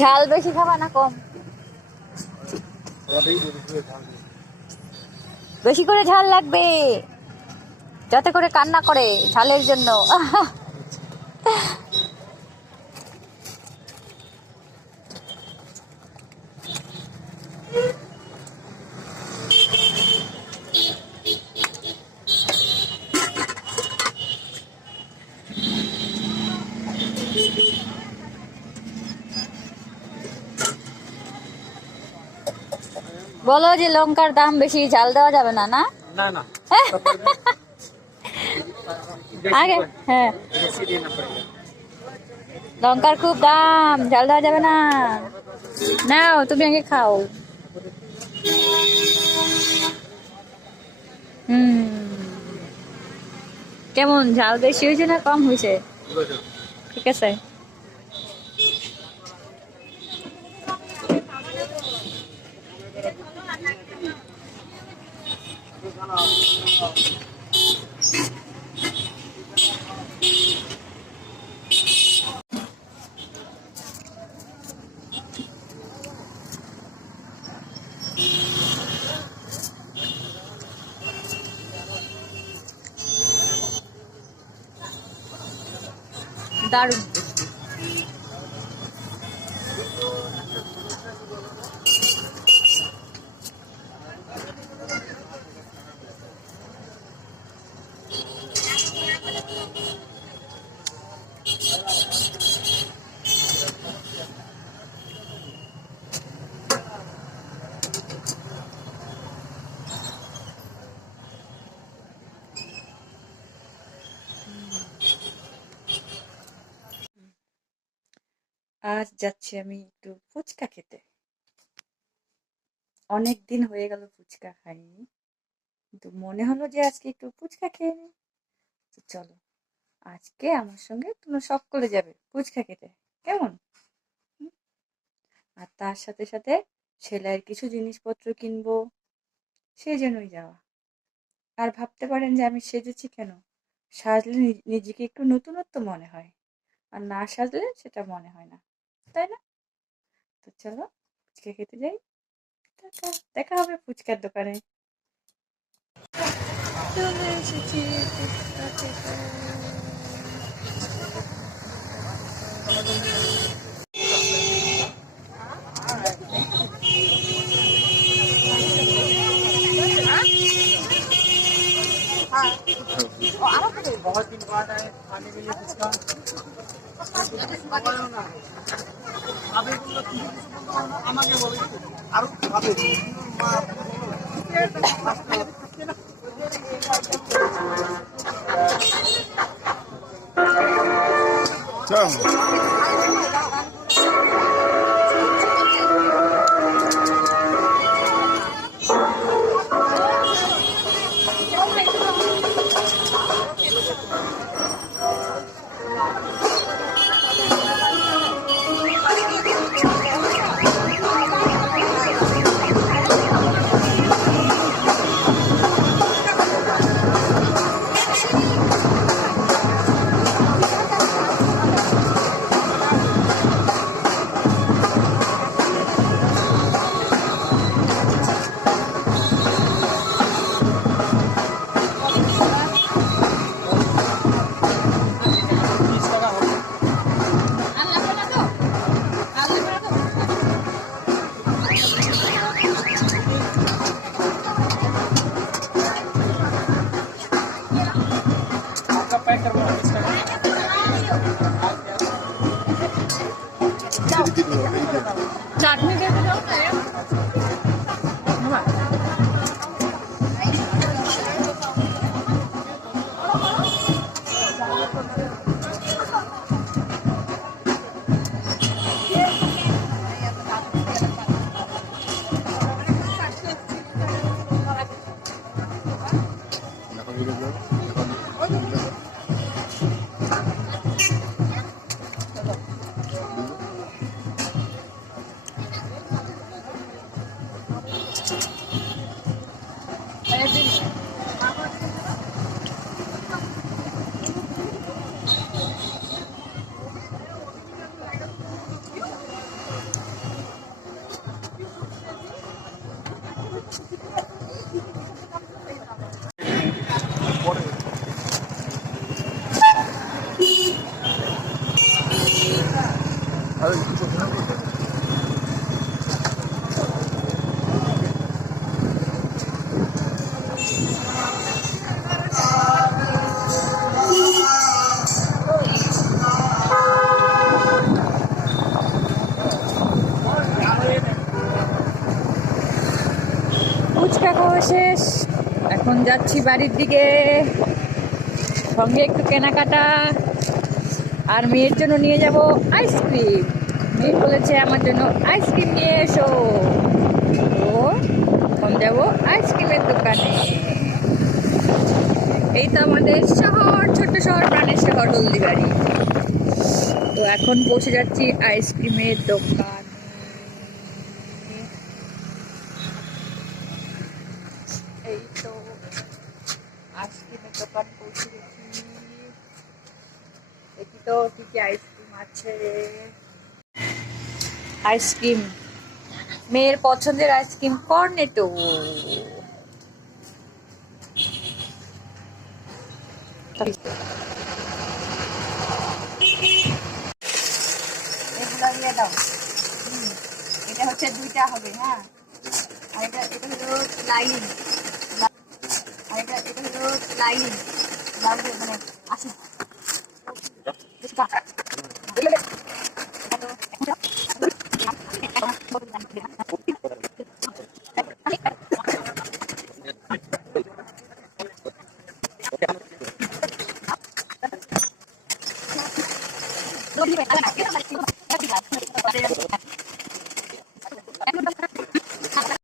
ঝাল বেশি খাবা না কম? বেশি করে ঝাল লাগবে, যাতে করে কান্না করে ঝালের জন্য। বলো যে লঙ্কার দাম বেশি, ঝাল দেওয়া যাবে না, না? না না আগে হ্যাঁ, লঙ্কার খুব দাম, ঝাল দেওয়া যাবে না। নাও তুমি আগে খাও। কেমন, ঝাল বেশি হয়েছে না কম হয়েছে? ঠিক আছে। দারুণ। আজ যাচ্ছি আমি একটু ফুচকা খেতে। অনেক দিন হয়ে গেল ফুচকা খাইনি, কিন্তু মনে হলো যে আজকে একটু ফুচকা খেয়ে নিই। তো চলো, আজকে আমার সঙ্গে তোমরা সকলে যাবে ফুচকা খেতে, কেমন? হুম? আর তার সাথে সাথে সেলাইয়ের কিছু জিনিসপত্র কিনবো, সেই জন্যই যাওয়া। আর ভাবতে পারেন যে আমি সেজেছি কেন? সাজলে নিজেকে একটু নতুনত্ব মনে হয়, আর না সাজলে সেটা মনে হয় না, তাই না? তো চলো ফুচকা খেতে যাই। টাটা, দেখা হবে ফুচকার দোকানে। চলে এসেছি ফুচকা খেতে। बहुत दिन बाद आए खाने के लिए कुछ আমাকে বলে আরো খাবে ফুচকা খাওয়া শেষ, এখন যাচ্ছি বাড়ির দিকে। সঙ্গে একটু কেনাকাটা, আর মেয়ের জন্য নিয়ে যাব আইসক্রিম। মেয়ে বলেছে আমার জন্য আইসক্রিম নিয়ে এসো, তো এখন যাবো আইসক্রিমের দোকানে। এই তো আমাদের শহর, ছোট্ট শহর, প্রাণের শহর হলদিবাড়ি। তো এখন পৌঁছে যাচ্ছি আইসক্রিমের দোকান। এই তো আইসক্রিমের দোকান পৌঁছে গেছি। দেখি তো কি কি আইসক্রিম আছে। আইসক্রিম, মেয়ের পছন্দের আইসক্রিম কর্নেটো। এগুলো দিয়ে দাও। এটা হচ্ছে 2টা হবে, হ্যাঁ। আর এটা হলো লাইনিং, আর এটা হলো লাইনিং, লাগবে মানে 80।